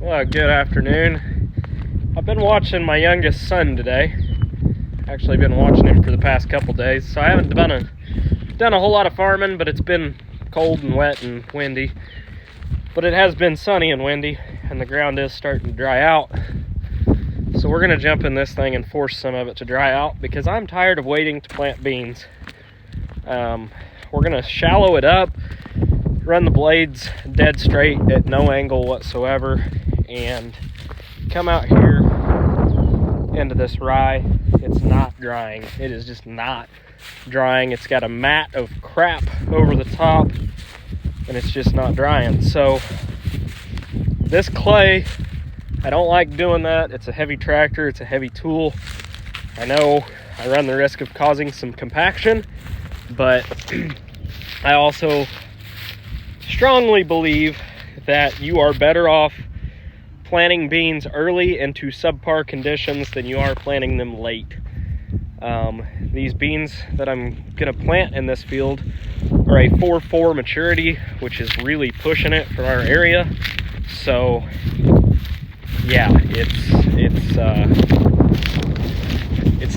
Well, good afternoon. I've been watching my youngest son today. Actually been watching him for the past couple days, so I haven't done a whole lot of farming, but it's been cold and wet and windy. But it has been sunny and windy, and the ground is starting to dry out. So we're gonna jump in this thing and force some of it to dry out because I'm tired of waiting to plant beans. We're gonna shallow it up, run the blades dead straight at no angle whatsoever, and come out here into this rye. It's not drying. It is just not drying. It's got a mat of crap over the top, and it's just not drying. So this clay, I don't like doing that. It's a heavy tractor. It's a heavy tool. I know I run the risk of causing some compaction, but I also strongly believe that you are better off planting beans early into subpar conditions than you are planting them late. These beans that I'm gonna plant in this field are a 4.4 maturity, which is really pushing it for our area. So yeah, it's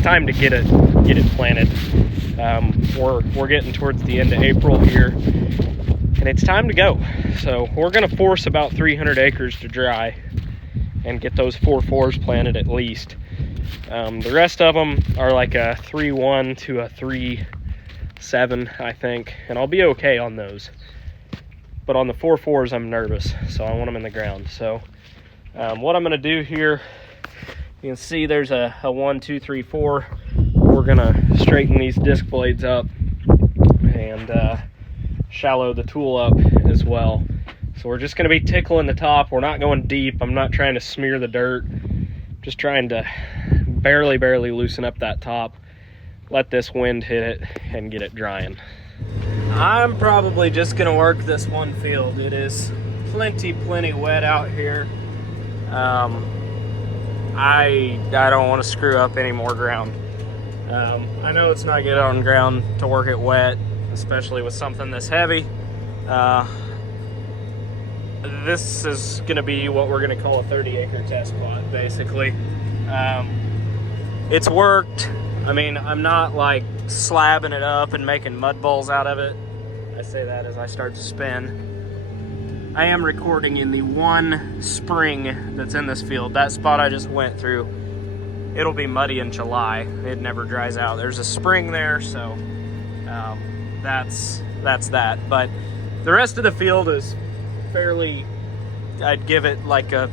time to get it planted. We're getting towards the end of April here, and it's time to go. So we're gonna force about 300 acres to dry and get those 4.4s planted at least. The rest of them are like a 3.1 to a 3.7, I think, and I'll be okay on those. But on the 4.4s, I'm nervous, so I want them in the ground. So what I'm gonna do here, you can see there's a 1, 2, 3, 4. We're gonna straighten these disc blades up and shallow the tool up as well. So we're just gonna be tickling the top. We're not going deep. I'm not trying to smear the dirt. Just trying to barely loosen up that top. Let this wind hit it and get it drying. I'm probably just gonna work this one field. It is plenty wet out here. I don't want to screw up any more ground. I know it's not good on ground to work it wet, especially with something this heavy. This is going to be what we're going to call a 30-acre test plot, basically. It's worked. I mean, I'm not like slabbing it up and making mud balls out of it. I say that as I start to spin. I am recording in the one spring that's in this field. That spot I just went through, it'll be muddy in July. It never dries out. There's a spring there, so that's that. But the rest of the field is fairly, I'd give it like a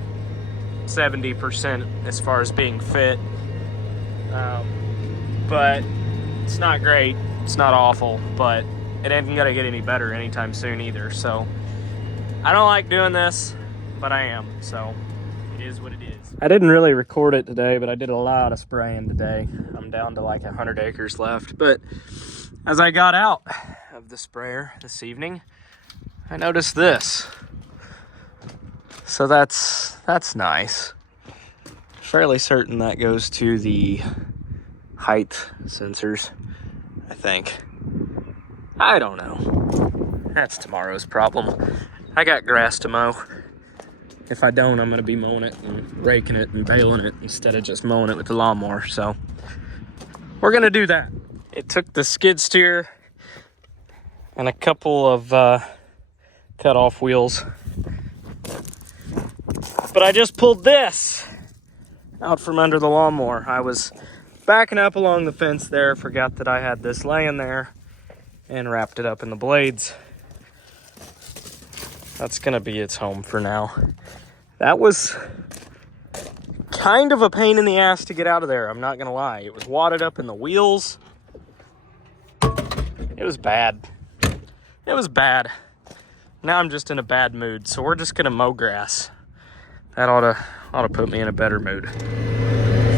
70% as far as being fit. But it's not great. It's not awful, but it ain't gonna get any better anytime soon either. So I don't like doing this, but I am, so it is what it is. I didn't really record it today, but I did a lot of spraying today. I'm down to like 100 acres left. But as I got out of the sprayer this evening, I noticed this. So that's nice. Fairly certain that goes to the height sensors, I think. I don't know. That's tomorrow's problem. I got grass to mow. If I don't, I'm gonna be mowing it and raking it and baling it instead of just mowing it with the lawnmower. So we're gonna do that. It took the skid steer and a couple of cut off wheels, but I just pulled this out from under the lawnmower. I was backing up along the fence there, forgot that I had this laying there, and wrapped it up in the blades. That's gonna be its home for now. That was kind of a pain in the ass to get out of there, I'm not gonna lie. It was wadded up in the wheels. It was bad. It was bad. Now I'm just in a bad mood, so we're just gonna mow grass. That ought to put me in a better mood.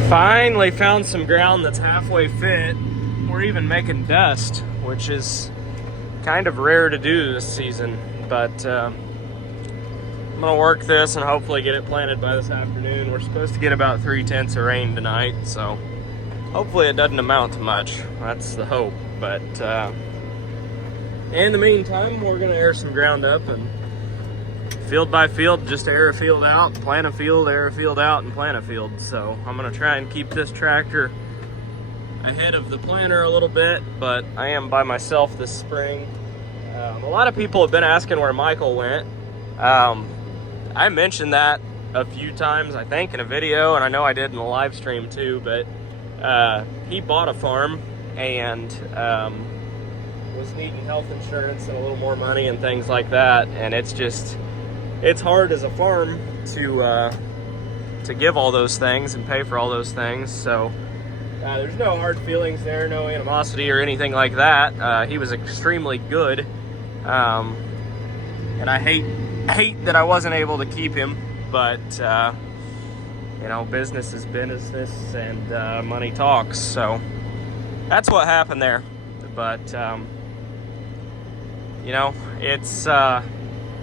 Finally found some ground that's halfway fit. We're even making dust, which is kind of rare to do this season, but I'm gonna work this and hopefully get it planted by this afternoon. We're supposed to get about 3/10 of rain tonight, so hopefully it doesn't amount to much. That's the hope. But in the meantime, we're gonna air some ground up and field by field, just air a field out, plant a field, air a field out, and plant a field. So I'm gonna try and keep this tractor ahead of the planter a little bit, but I am by myself this spring. A lot of people have been asking where Michael went. I mentioned that a few times, I think, in a video, and I know I did in the live stream too, but he bought a farm and was needing health insurance and a little more money and things like that, and it's hard as a farm to give all those things and pay for all those things. So there's no hard feelings there, no animosity or anything like that. He was extremely good, and I hate that I wasn't able to keep him, but you know, business is business, and money talks. So that's what happened there. But you know, it's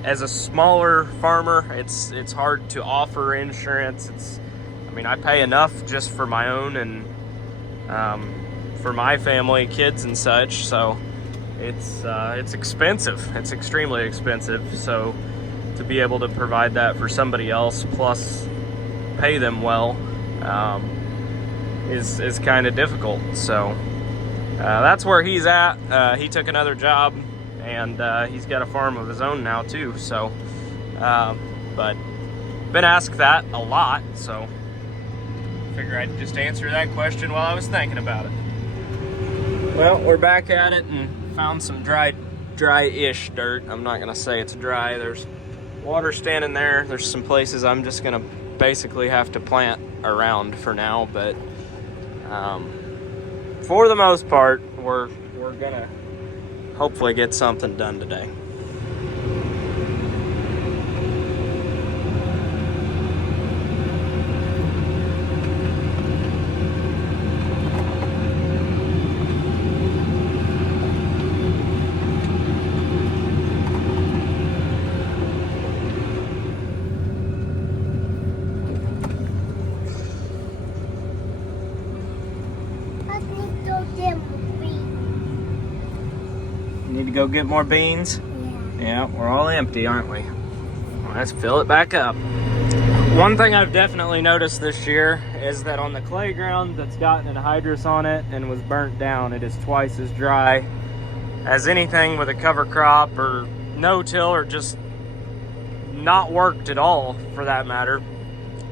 as a smaller farmer, it's hard to offer insurance. I mean, I pay enough just for my own and for my family, kids and such. So it's expensive. It's extremely expensive. So to be able to provide that for somebody else plus pay them well is kind of difficult. So that's where he's at. He took another job, and he's got a farm of his own now too. So but been asked that a lot, so figure I'd just answer that question while I was thinking about it. Well, we're back at it and found some dry-ish dirt. I'm not gonna say it's dry. There's water standing there. There's some places I'm just gonna basically have to plant around for now, but for the most part, we're gonna hopefully get something done today. Need to go get more beans? Yeah, we're all empty, aren't we? Well, let's fill it back up. One thing I've definitely noticed this year is that on the clay ground that's gotten anhydrous on it and was burnt down, it is twice as dry as anything with a cover crop or no-till or just not worked at all, for that matter.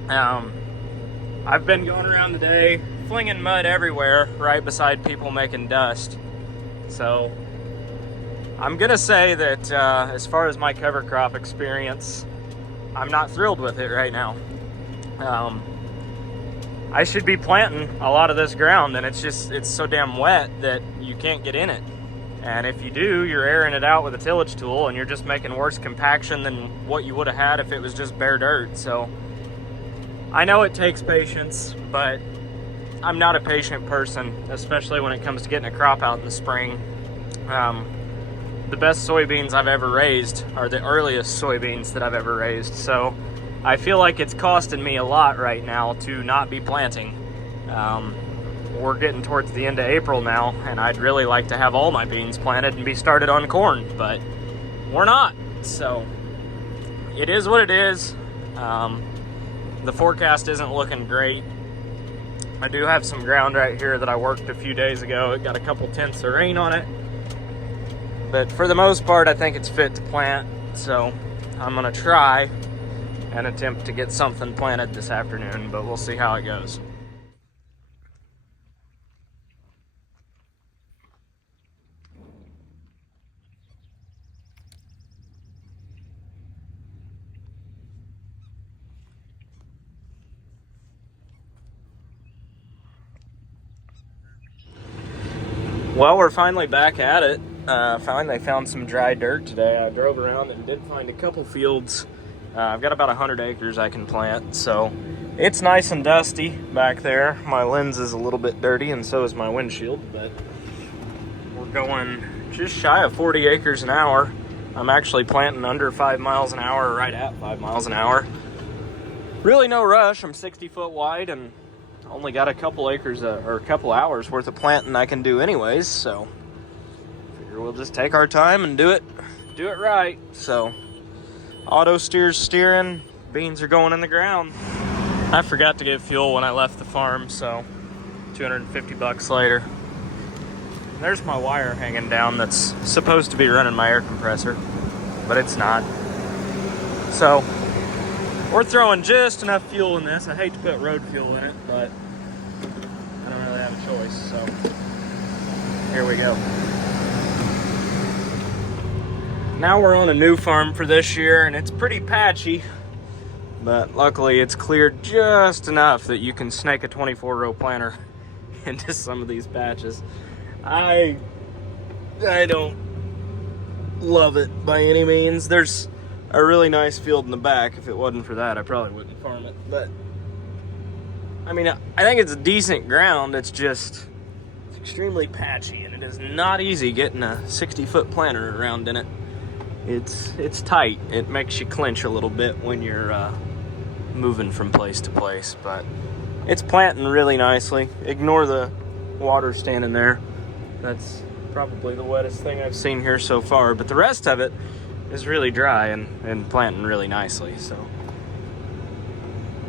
I've been going around today flinging mud everywhere right beside people making dust. So I'm gonna say that as far as my cover crop experience, I'm not thrilled with it right now. I should be planting a lot of this ground, and it's so damn wet that you can't get in it. And if you do, you're airing it out with a tillage tool, and you're just making worse compaction than what you would have had if it was just bare dirt. So I know it takes patience, but I'm not a patient person, especially when it comes to getting a crop out in the spring. The best soybeans I've ever raised are the earliest soybeans that I've ever raised. So I feel like it's costing me a lot right now to not be planting. We're getting towards the end of April now, and I'd really like to have all my beans planted and be started on corn, but we're not. So it is what it is. The forecast isn't looking great. I do have some ground right here that I worked a few days ago. It got a couple tenths of rain on it. But for the most part, I think it's fit to plant. So I'm gonna try and attempt to get something planted this afternoon, but we'll see how it goes. Well, we're finally back at it. Finally found some dry dirt today. I drove around and did find a couple fields. I've got about 100 acres I can plant, so it's nice and dusty back there. My lens is a little bit dirty, and so is my windshield, but we're going just shy of 40 acres an hour. I'm actually planting under 5 miles an hour, right at 5 miles an hour. Really no rush. I'm 60 foot wide and only got a couple acres or a couple hours worth of planting I can do anyways, so figure we'll just take our time and do it right. So Auto steer's steering. Beans are going in the ground. I forgot to get fuel when I left the farm, so $250 later. There's my wire hanging down that's supposed to be running my air compressor, but it's not. So we're throwing just enough fuel in this. I hate to put road fuel in it, but I don't really have a choice, so here we go. Now we're on a new farm for this year, and it's pretty patchy, but luckily it's cleared just enough that you can snake a 24-row planter into some of these patches. I don't love it by any means. There's a really nice field in the back. If it wasn't for that, I probably wouldn't farm it. But I mean, I think it's decent ground. It's just it's extremely patchy, and it is not easy getting a 60-foot planter around in it. It's tight. It makes you clench a little bit when you're moving from place to place, but it's planting really nicely. Ignore the water standing there. That's probably the wettest thing I've seen here so far, but the rest of it is really dry and planting really nicely, so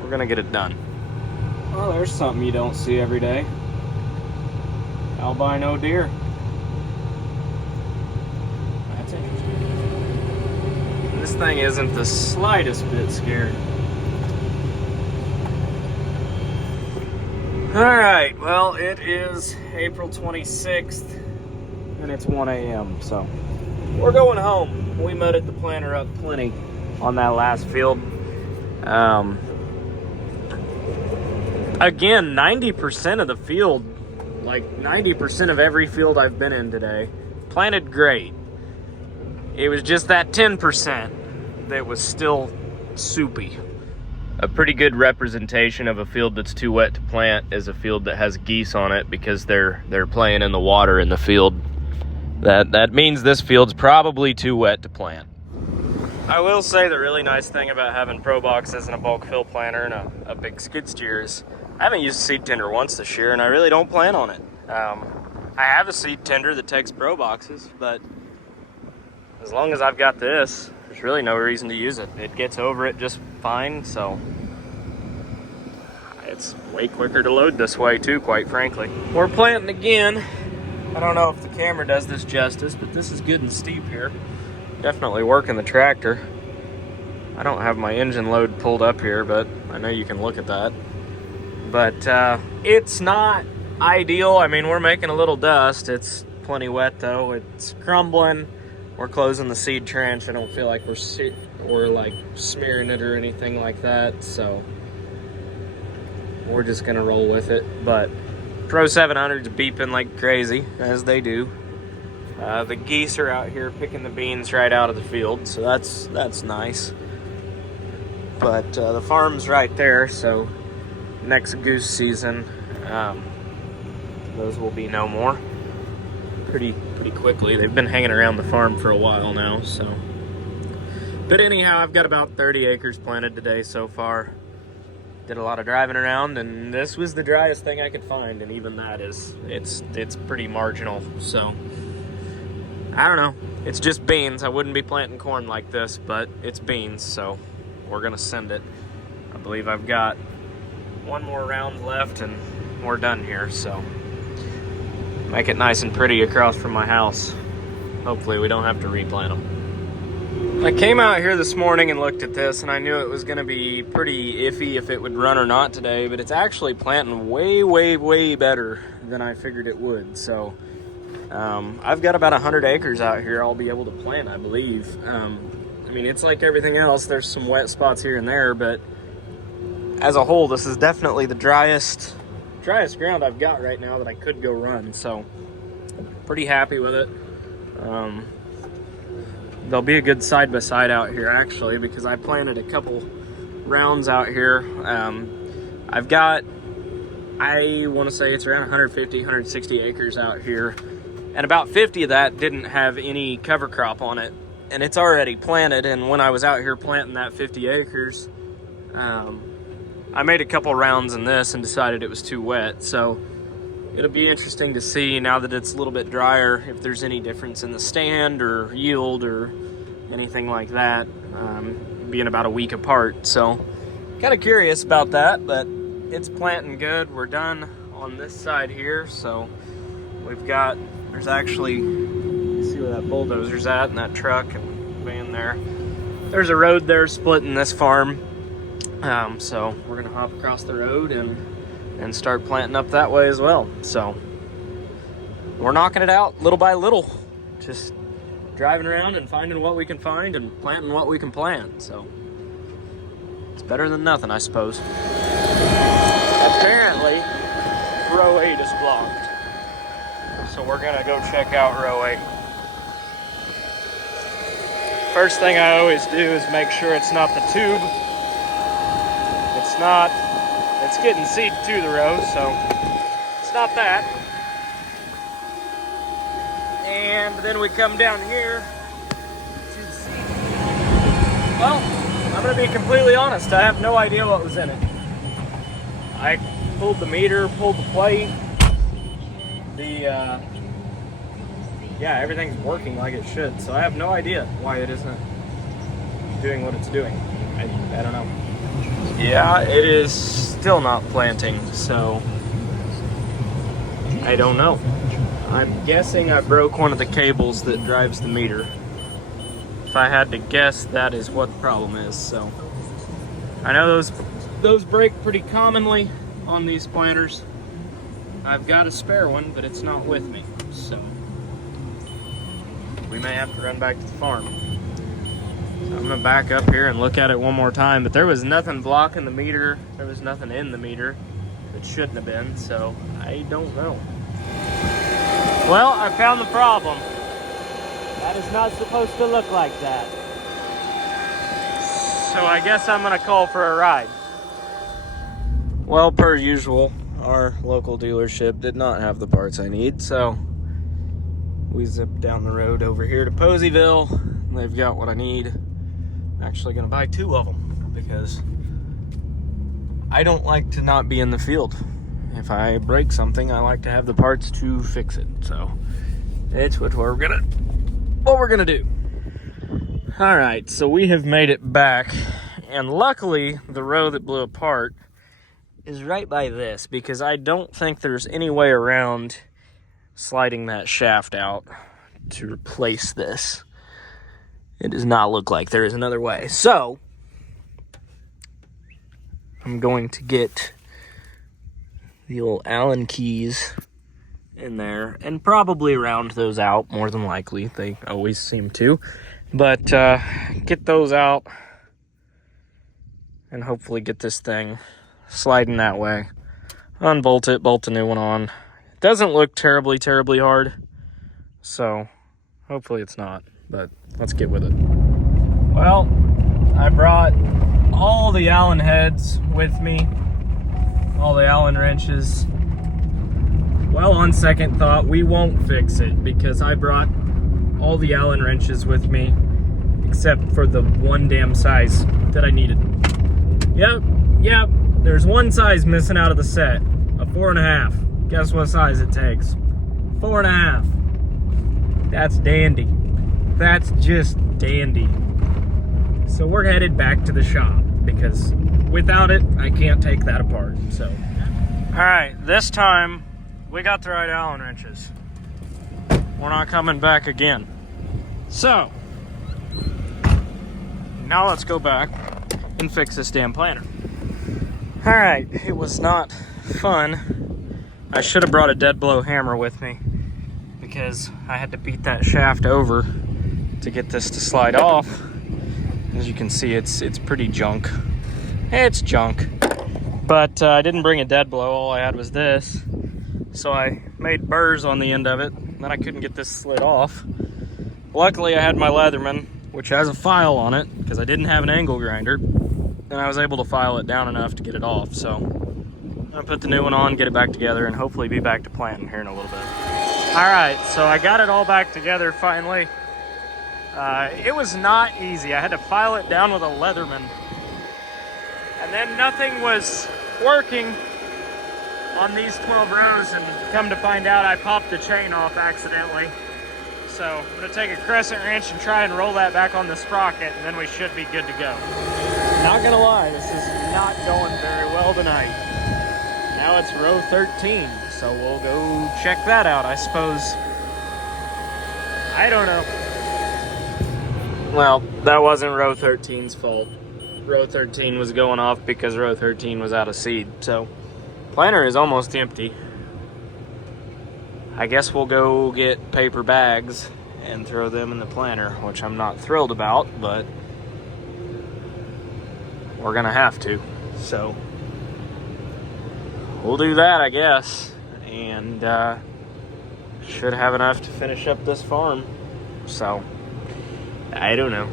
we're gonna get it done. Well, there's something you don't see every day. Albino deer. That's interesting. This thing isn't the slightest bit scared. Alright, well, it is April 26th, and it's 1 a.m., so we're going home. We mudded the planter up plenty on that last field. Again, 90% of the field, like 90% of every field I've been in today, planted great. It was just that 10% that was still soupy. A pretty good representation of a field that's too wet to plant is a field that has geese on it because they're playing in the water in the field. That means this field's probably too wet to plant. I will say the really nice thing about having Pro Boxes and a bulk fill planter and a big skid steer is I haven't used a seed tender once this year, and I really don't plan on it. I have a seed tender that takes Pro Boxes, but as long as I've got this, there's really no reason to use it. It gets over it just fine, so it's way quicker to load this way too, quite frankly. We're planting again. I don't know if the camera does this justice, but this is good and steep here. Definitely working the tractor. I don't have my engine load pulled up here, but I know you can look at that. But it's not ideal. I mean, we're making a little dust. It's plenty wet though. It's crumbling. We're closing the seed trench. I don't feel like we're like smearing it or anything like that, so we're just gonna roll with it. But Pro 700's beeping like crazy, as they do. The geese are out here picking the beans right out of the field, so that's nice. But the farm's right there, so next goose season, those will be no more. Pretty quickly. They've been hanging around the farm for a while now, so. But anyhow, I've got about 30 acres planted today so far. Did a lot of driving around, and this was the driest thing I could find, and even that it's pretty marginal, so. I don't know. It's just beans. I wouldn't be planting corn like this, but it's beans, so we're gonna send it. I believe I've got one more round left, and we're done here, so. Make it nice and pretty across from my house. Hopefully we don't have to replant them. I came out here this morning and looked at this, and I knew it was going to be pretty iffy if it would run or not today, but it's actually planting way, way, way better than I figured it would. So I've got about 100 acres out here I'll be able to plant, I believe. I mean, it's like everything else. There's some wet spots here and there, but as a whole, this is definitely the driest ground I've got right now that I could go run, so pretty happy with it. There'll be a good side-by-side out here actually, because I planted a couple rounds out here. I've got, I want to say it's around 150, 160 acres out here, and about 50 of that didn't have any cover crop on it, and it's already planted. And when I was out here planting that 50 acres, I made a couple rounds in this and decided it was too wet, so it'll be interesting to see now that it's a little bit drier if there's any difference in the stand or yield or anything like that. being about a week apart. So kind of curious about that, but it's planting good. We're done on this side here, so there's actually, see where that bulldozer's at and that truck and van there. There's a road there splitting this farm. So we're gonna hop across the road and start planting up that way as well. So we're knocking it out little by little, just driving around and finding what we can find and planting what we can plant. So it's better than nothing, I suppose. Apparently, row 8 is blocked. So we're gonna go check out row 8. First thing I always do is make sure it's not the tube. It's not. It's getting seed to the row, so it's not that. And then we come down here to the seed. Well, I'm gonna be completely honest, I have no idea what was in it. I pulled the meter, pulled the plate. Yeah, everything's working like it should, so I have no idea why it isn't doing what it's doing. I don't know. Yeah, it is still not planting, so I don't know. I'm guessing I broke one of the cables that drives the meter. If I had to guess, that is what the problem is. So I know those break pretty commonly on these planters. I've got a spare one, but it's not with me, so we may have to run back to the farm. So I'm gonna back up here and look at it one more time, but there was nothing blocking the meter. There was nothing in the meter that shouldn't have been, so I don't know. Well, I found the problem. That is not supposed to look like that. So I guess I'm gonna call for a ride. Well, per usual, our local dealership did not have the parts I need, so we zipped down the road over here to Poseyville. They've got what I need. I'm actually gonna buy 2 of them because I don't like to not be in the field. If I break something, I like to have the parts to fix it. So it's what we're gonna do. All right, so we have made it back, and luckily the row that blew apart is right by this, because I don't think there's any way around sliding that shaft out to replace this. It does not look like there is another way. So I'm going to get the old Allen keys in there and probably round those out, more than likely. They always seem to. But get those out and hopefully get this thing sliding that way. Unbolt it, bolt a new one on. It doesn't look terribly hard, so hopefully it's not, but let's get with it. Well, I brought all the Allen heads with me, all the Allen wrenches. Well, on second thought, we won't fix it because I brought all the Allen wrenches with me except for the one damn size that I needed. Yep, there's one size missing out of the set, a 4.5. Guess what size it takes? 4.5. That's dandy. That's just dandy. So we're headed back to the shop because without it, I can't take that apart. So, all right, this time we got the right Allen wrenches. We're not coming back again. So now let's go back and fix this damn planter. All right, it was not fun. I should have brought a dead blow hammer with me because I had to beat that shaft over to get this to slide off. As you can see, it's pretty junk. It's junk. But I didn't bring a dead blow, all I had was this. So I made burrs on the end of it, and then I couldn't get this slid off. Luckily I had my Leatherman, which has a file on it, because I didn't have an angle grinder, and I was able to file it down enough to get it off. So I'm gonna put the new one on, get it back together, and hopefully be back to planting here in a little bit. All right, so I got it all back together finally. It was not easy. I had to file it down with a Leatherman. And then nothing was working on these 12 rows, and come to find out I popped the chain off accidentally. so I'm gonna take a crescent wrench and try and roll that back on the sprocket, and then we should be good to go. Not gonna lie, this is not going very well tonight. Now it's row 13, so we'll go check that out, I suppose. I don't know. Well, that wasn't row 13's fault. Row 13 was going off because row 13 was out of seed, so planter is almost empty. I guess we'll go get paper bags and throw them in the planter, which I'm not thrilled about, but we're gonna have to. So we'll do that, I guess, and should have enough to finish up this farm. So I don't know.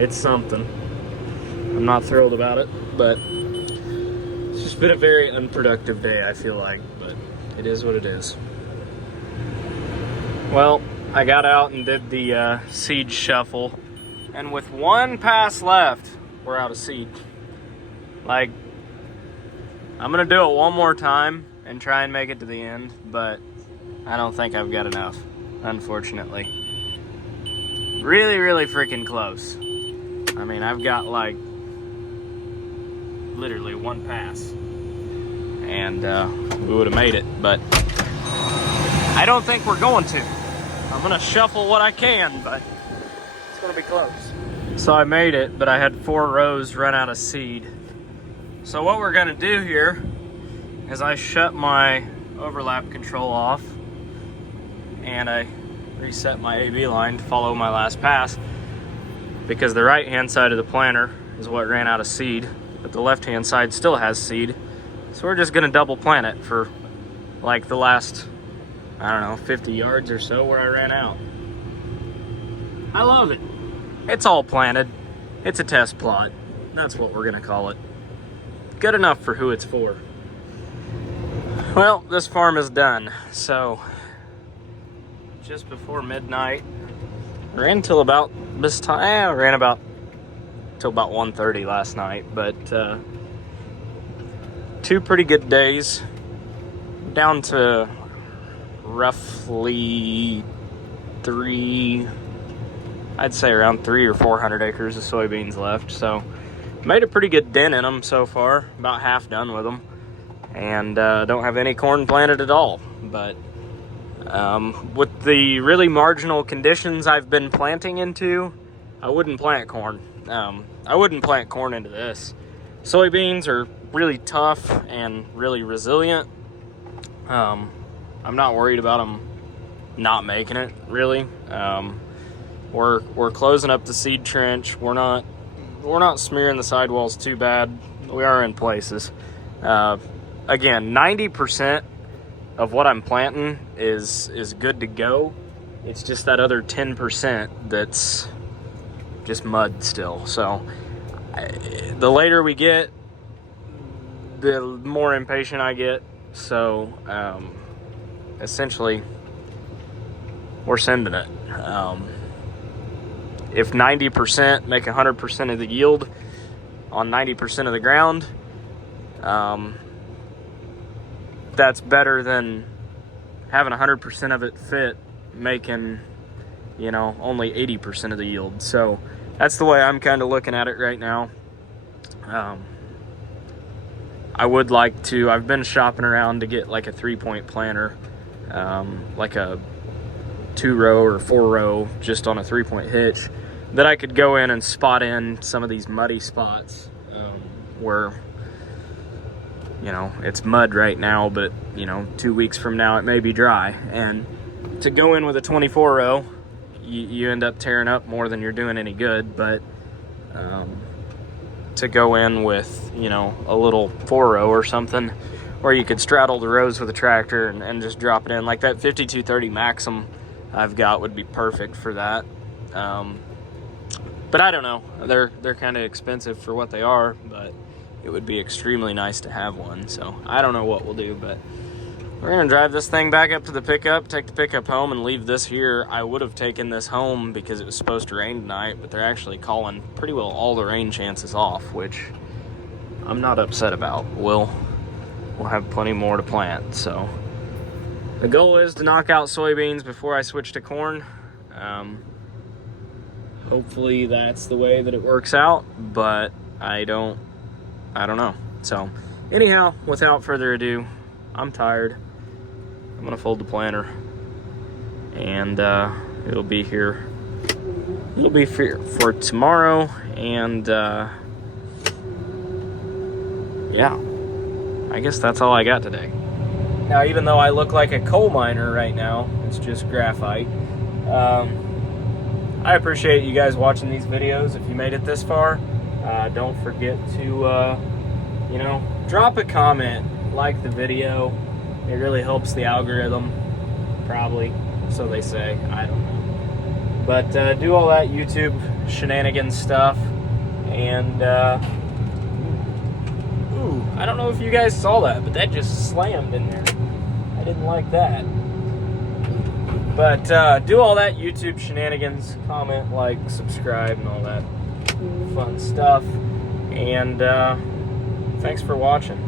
It's something. I'm not thrilled about it, but it's just been a very unproductive day, I feel like, but it is what it is. Well, I got out and did the seed shuffle, and with one pass left, we're out of seed. Like, I'm gonna do it one more time and try and make it to the end, but I don't think I've got enough, unfortunately. Really, really freaking close. I mean, I've got like literally one pass, and we would have made it, but I don't think we're going to. I'm gonna shuffle what I can, but it's gonna be close. So I made it, but I had 4 rows run out of seed. So what we're gonna do here is I shut my overlap control off, and I reset my AB line to follow my last pass, because the right hand side of the planter is what ran out of seed, but the left hand side still has seed. So we're just gonna double plant it for like the last, I don't know, 50 yards or so where I ran out. I love it. It's all planted. It's a test plot. That's what we're gonna call it. Good enough for who it's for. Well, this farm is done. So just before midnight, ran till about this time. I ran about till about 1:30 last night, but 2 pretty good days, down to roughly I'd say around 300 or 400 acres of soybeans left. So made a pretty good dent in them so far, about half done with them, and don't have any corn planted at all. But with the really marginal conditions I've been planting into, I wouldn't plant corn. I wouldn't plant corn into this. Soybeans are really tough and really resilient. I'm not worried about them not making it, really. We're closing up the seed trench. We're not smearing the sidewalls too bad. We are in places. Again, 90% of what I'm planting is good to go. It's just that other 10% that's just mud still. So the later we get, the more impatient I get. So essentially, we're sending it. If 90% make 100% of the yield on 90% of the ground, that's better than having 100% of it fit, making, you know, only 80% of the yield. So that's the way I'm kind of looking at it right now. I would like to, I've been shopping around to get like a 3-point planter, like a 2-row or 4-row, just on a 3-point hitch, that I could go in and spot in some of these muddy spots where, you know, it's mud right now, but, you know, 2 weeks from now it may be dry. And to go in with a 24-row, you end up tearing up more than you're doing any good. But to go in with, you know, a little 4-row or something, where you could straddle the rows with a tractor and just drop it in, like that 5230 Maxim I've got would be perfect for that. But I don't know, they're kind of expensive for what they are, but it would be extremely nice to have one. So I don't know what we'll do, but we're gonna drive this thing back up to the pickup, take the pickup home, and leave this here. I would have taken this home because it was supposed to rain tonight, but they're actually calling pretty well all the rain chances off, which I'm not upset about. We'll have plenty more to plant. So The goal is to knock out soybeans before I switch to corn. Hopefully that's the way that it works out, but I don't know. So anyhow, without further ado, I'm tired. I'm gonna fold the planter, and it'll be here. It'll be for tomorrow, and yeah, I guess that's all I got today. Now, even though I look like a coal miner right now, it's just graphite. I appreciate you guys watching these videos. If you made it this far, don't forget to, you know, drop a comment, like the video. It really helps the algorithm, probably, so they say. I don't know. But do all that YouTube shenanigans stuff. And, ooh, I don't know if you guys saw that, but that just slammed in there. I didn't like that. But do all that YouTube shenanigans, comment, like, subscribe, and all that fun stuff. And thanks for watching.